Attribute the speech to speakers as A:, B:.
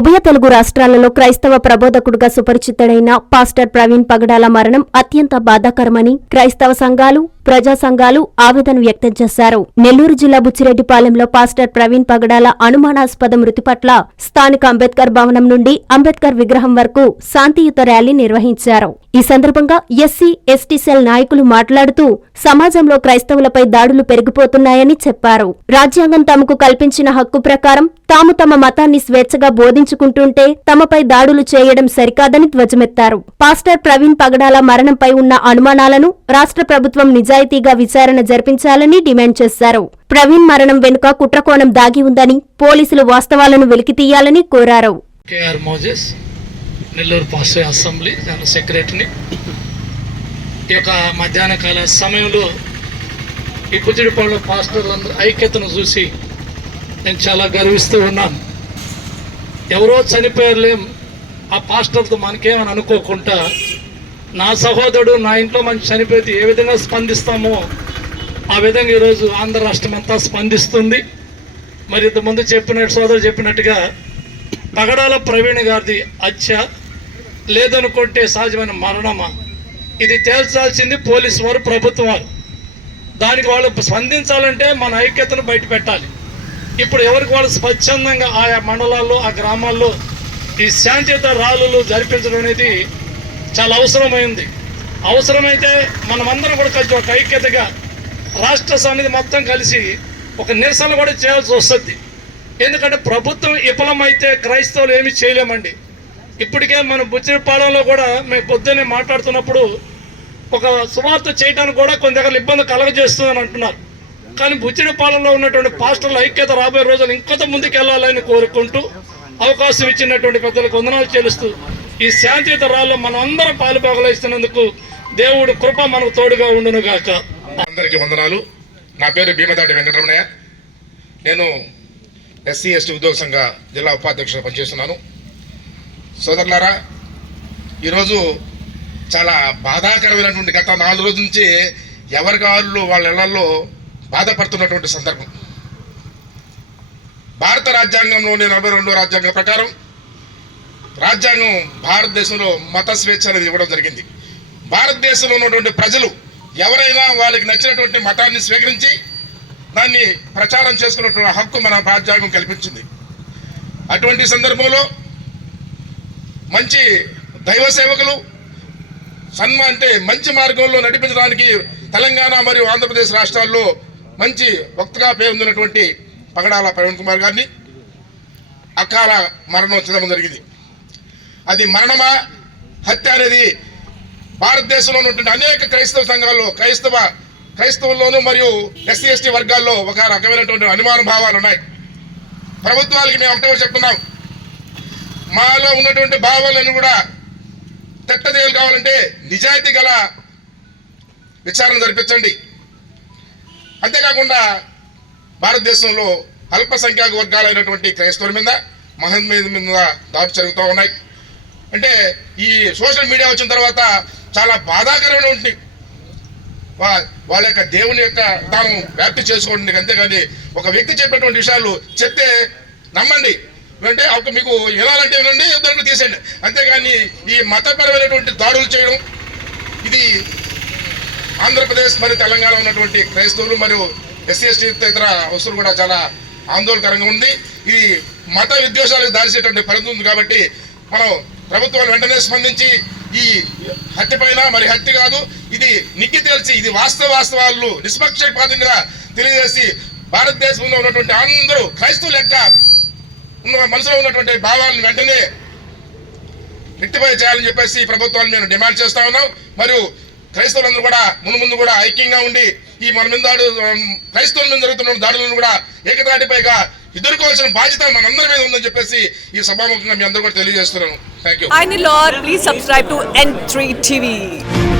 A: ఉభయ తెలుగు రాష్ట్రాలలో క్రైస్తవ ప్రబోధకుడుగా సుపరిచితుడైన పాస్టర్ ప్రవీణ్ పగడాల మరణం అత్యంత బాధాకరమని క్రైస్తవ సంఘాలు ప్రజా సంఘాలు ఆవేదన వ్యక్తం చేశారు. నెల్లూరు జిల్లా బుచ్చిరెడ్డిపాలెంలో పాస్టర్ ప్రవీణ్ పగడాల అనుమానాస్పద మృతి పట్ల స్థానిక అంబేద్కర్ భవనం నుండి అంబేద్కర్ విగ్రహం వరకు శాంతియుత ర్యాలీ నిర్వహించారు. ఈ సందర్భంగా ఎస్సీ ఎస్టీ సెల్ నాయకులు మాట్లాడుతూ సమాజంలో క్రైస్తవులపై దాడులు పెరిగిపోతున్నాయని చెప్పారు. రాజ్యాంగం తమకు కల్పించిన హక్కు ప్రకారం తాము తమ మతాన్ని స్వేచ్ఛగా బోధించుకుంటుంటే తమపై దాడులు చేయడం సరికాదని ధ్వజమెత్తారు. పాస్టర్ ప్రవీణ్ పగడాల మరణంపై ఉన్న అనుమానాలను రాష్ట్ర ప్రభుత్వం నిజాయితీగా విచారణ జరిపించాలని డిమాండ్ చేశారు. ప్రవీణ్ మరణం వెనుక కుట్రకోణం దాగి ఉందని పోలీసులు వాస్తవాలను వెలికితీయాలని కోరారు.
B: నెల్లూరు పాస్టర్ అసెంబ్లీ దాని సెక్రటరీని. ఈ యొక్క మధ్యాహ్న కాల సమయంలో ఈ కుచిడిపాళ్ళ పాస్టర్లందరూ ఐక్యతను చూసి నేను చాలా గర్విస్తూ ఉన్నాను. ఎవరో చనిపోయారులేం ఆ పాస్టర్తో మనకేమని అనుకోకుండా నా సహోదరుడు నా ఇంట్లో మంచి చనిపోతే ఏ విధంగా స్పందిస్తామో ఆ విధంగా ఈరోజు ఆంధ్ర రాష్ట్రం అంతా స్పందిస్తుంది. మరి ఇంతకుముందు చెప్పినట్టు సోదరు చెప్పినట్టుగా పగడాల ప్రవీణ్ గారిది హత్య లేదనుకుంటే సహజమైన మరణమా? ఇది తేల్చాల్సింది పోలీసు వారు ప్రభుత్వం వారు. దానికి వాళ్ళు స్పందించాలంటే మన ఐక్యతను బయట పెట్టాలి ఇప్పుడు ఎవరికి వాళ్ళు స్వచ్ఛందంగా ఆయా మండలాల్లో ఆ గ్రామాల్లో ఈ శాంతియుత ర్యాలీలు జరిపించడం అనేది చాలా అవసరమైంది. అవసరమైతే మనమందరం కూడా కలిసి ఒక ఐక్యతగా రాష్ట్ర సమితి మొత్తం కలిసి ఒక నిరసన కూడా చేయాల్సి వస్తుంది. ఎందుకంటే ప్రభుత్వం విఫలమైతే క్రైస్తవులు ఏమి చేయలేమండి. ఇప్పటికే మన బుచ్చిపాలెంలో కూడా మేము పొద్దున్నే మాట్లాడుతున్నప్పుడు ఒక సువార్త చేయడానికి కూడా కొన్ని దగ్గర ఇబ్బంది కలగజేస్తుందని అంటున్నారు. కానీ బుచ్చిడిపాలెంలో ఉన్నటువంటి పాస్టర్ల ఐక్యత రాబోయే రోజులు ఇంకొంత ముందుకు వెళ్ళాలని కోరుకుంటూ అవకాశం ఇచ్చినటువంటి పెద్దలకు వందనాలు చెల్లిస్తూ ఈ శాంతియుత రాళ్ళు మనం అందరం పాలు పగలిస్తున్నందుకు దేవుడు కృప మనకు తోడుగా ఉండును గాక.
C: అందరికీ వందనాలు. నా పేరు భీమదాటి వెంకటరమణయ్య. నేను ఎస్సీ ఎస్టీ ఉద్యోగ సంఘ జిల్లా ఉపాధ్యక్షుడు పనిచేస్తున్నాను. సోదరులారా ఈరోజు చాలా బాధాకరమైనటువంటి గత నాలుగు రోజుల నుంచి ఎవరి కాళ్ళు వాళ్ళ ఇళ్ళలో బాధపడుతున్నటువంటి సందర్భం. భారత రాజ్యాంగంలోని నలభై రెండో రాజ్యాంగం ప్రకారం రాజ్యాంగం భారతదేశంలో మత స్వేచ్ఛ అనేది ఇవ్వడం జరిగింది. భారతదేశంలో ఉన్నటువంటి ప్రజలు ఎవరైనా వాళ్ళకి నచ్చినటువంటి మతాన్ని స్వీకరించి దాన్ని ప్రచారం చేసుకున్నటువంటి హక్కు మన రాజ్యాంగం కల్పించింది. అటువంటి సందర్భంలో మంచి దైవ సేవకులు సన్మా అంటే మంచి మార్గంలో నడిపించడానికి తెలంగాణ మరియు ఆంధ్రప్రదేశ్ రాష్ట్రాల్లో మంచి వక్తగా పేరొందినటువంటి పగడాల ప్రవీణ్ కుమార్ గారిని అకాల మరణం చెందడం జరిగింది. అది మరణమా? హత్య అనేది భారతదేశంలో ఉన్నటువంటి అనేక క్రైస్తవ సంఘాల్లో క్రైస్తవ క్రైస్తవుల్లోనూ మరియు ఎస్సీ ఎస్టీ వర్గాల్లో ఒక రకమైనటువంటి అనుమాన భావాలు ఉన్నాయి. ప్రభుత్వాలకి మేము ఒకటే చెప్తున్నాం. మాలో ఉన్నటువంటి భావాలను కూడా తెట్టదేలు కావాలంటే నిజాయితీ గల విచారణ జరిపించండి. అంతేకాకుండా భారతదేశంలో అల్పసంఖ్యాక వర్గాలైనటువంటి క్రైస్తవుల మీద మహన్ మీద మీద దాడి జరుగుతూ ఉన్నాయి. అంటే ఈ సోషల్ మీడియా వచ్చిన తర్వాత చాలా బాధాకరమైన వా- వాళ్ళ యొక్క దేవుని యొక్క తాను వ్యాప్తి చేసుకోండి అంతేగాని ఒక వ్యక్తి చెప్పినటువంటి విషయాలు చెప్తే నమ్మండి. అంటే ఒక మీకు వినాలంటే వినండి ఇద్దరు తీసేయండి. అంతేగాని ఈ మతపరమైనటువంటి దాడులు చేయడం ఇది ఆంధ్రప్రదేశ్ మరియు తెలంగాణ ఉన్నటువంటి క్రైస్తవులు మరియు ఎస్సీ ఎస్టీ ఇతర వస్తువులు కూడా చాలా ఆందోళనకరంగా ఉంది. ఇది మత విద్వేషాలకు దారిసేటువంటి పరిస్థితి ఉంది కాబట్టి మనం ప్రభుత్వాలు వెంటనే స్పందించి ఈ హత్య పైన మరి హత్య కాదు ఇది నిక్కి తేల్చి ఇది వాస్తవ వాస్తవాలు నిష్పక్షపాతంగా తెలియజేసి భారతదేశంలో ఉన్నటువంటి అందరూ క్రైస్తవులు యొక్క ఉన్న మనసులో ఉన్నటువంటి భావాలను వెంటనే రెక్టిఫై చేయాలని చెప్పేసి ప్రభుత్వాన్ని మేము డిమాండ్ చేస్తా ఉన్నాం. మరియు క్రైస్తవులందరూ కూడా ముందు ముందు కూడా ఐక్యంగా ఉండి ఈ మన మీద దాడు క్రైస్తవుల మీద జరుగుతున్న దాడులను కూడా ఏకతాటిపైగా ఎదుర్కోవాల్సిన బాధ్యత మనందరి మీద ఉందని చెప్పేసి ఈ సభాముఖంగా మీ అందరూ కూడా తెలియజేస్తున్నాను Thank you.
D: I'm the Please subscribe to N3 TV.